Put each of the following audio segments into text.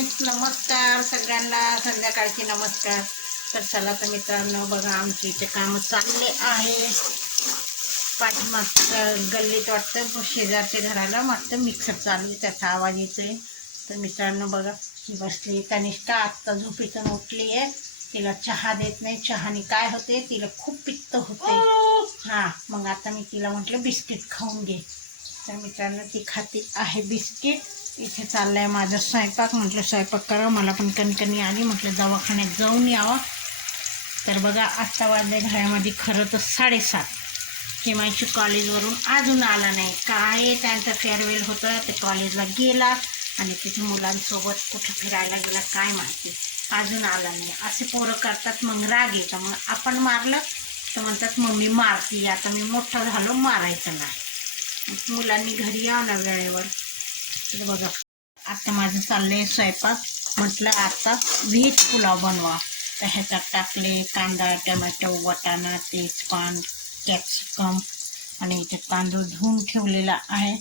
Friends नमस्कार. सगळ्यांना संध्याकाळची नमस्कार. तर चला तर मित्रांनो बघा आमची इथे कामं चालले आहे. पाठीमागचं गल्लीत वाटतं शेजारच्या घराला वाटतं मिक्सर चालू त्याचा आवाज येतोय. तर मित्रांनो बघा ही बसली. कनिष्ठा आत्ता झोपेतून उठली आहे. तिला चहा देत नाही. चहाने काय होते? तिला खूप पित्त होते. हां मग आता मी तिला म्हटलं बिस्किट खाऊन घे. तर मित्रांनो ती खाती आहे बिस्किट. इथे चाललं आहे माझा स्वयंपाक. म्हटलं स्वयंपाक करा. मला पण कणकणी आली. म्हटलं दवाखान्यात जाऊन यावा. तर बघा आत्ता वाजले घरामध्ये खरं तर साडेसात. हिमांशू कॉलेजवरून अजून आला नाही. काय त्यांचं फेअरवेल होतं? ते कॉलेजला गेला आणि तिथे मुलांसोबत कुठं फिरायला गेला काय माहिती. अजून आला नाही. असे पोरं करतात मग राग येतं मग आपण मारलं तर म्हणतात मम्मी मारती. आता मी मोठं झालो मारायचं नाही. मुलांनी घरी यावं ना वेळेवर. तर बघा आता माझं चाललं आहे स्वयंपाक. म्हटलं आता व्हेज पुलाव बनवा. तर ह्याच्यात टाकले कांदा टमॅटो वाटाणा तेजपान कॅप्सिकम आणि इथे तांदूळ धुवून ठेवलेला आहे.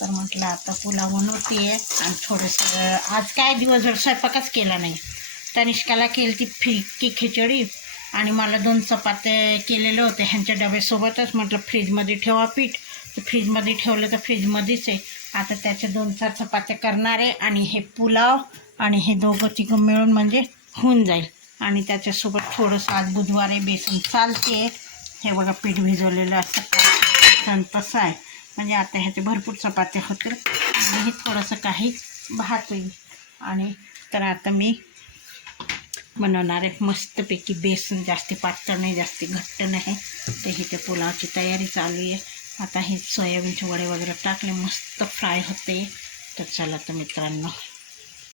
तर म्हटलं आता पुलाव बनवते आणि थोडंसं आज काय दिवसभर स्वयंपाकच केला नाही. तनिष्काला केली ती फिक्की खिचडी आणि मला दोन चपात्या केलेलं होतं. ह्यांच्या डब्यासोबतच म्हटलं फ्रीजमध्ये ठेवा पीठ. फ्रीजमध्ये ठेवलं तर फ्रीजमध्येच आहे. आता त्याच्या दोन चार चपात्या करणार आहे आणि हे पुलाव आणि हे दोघं तिघं मिळून म्हणजे होऊन जाईल. आणि त्याच्यासोबत थोडंसं आज बुधवार आहे बेसन चालते. हे बघा पीठ भिजवलेलं असं सण तसं आहे. म्हणजे आता ह्याचे भरपूर चपात्या होतील. आणि थोडंसं काही भात होईल. आणि तर आता मी बनवणार आहे मस्तपैकी बेसन. जास्ती पातळ नाही जास्ती घट्ट नाही. तर इथे पुलावची तयारी चालू आहे. आता हे सोयाबीनचे वडे वगैरे टाकले मस्त फ्राय होते. तर चला तर मित्रांनो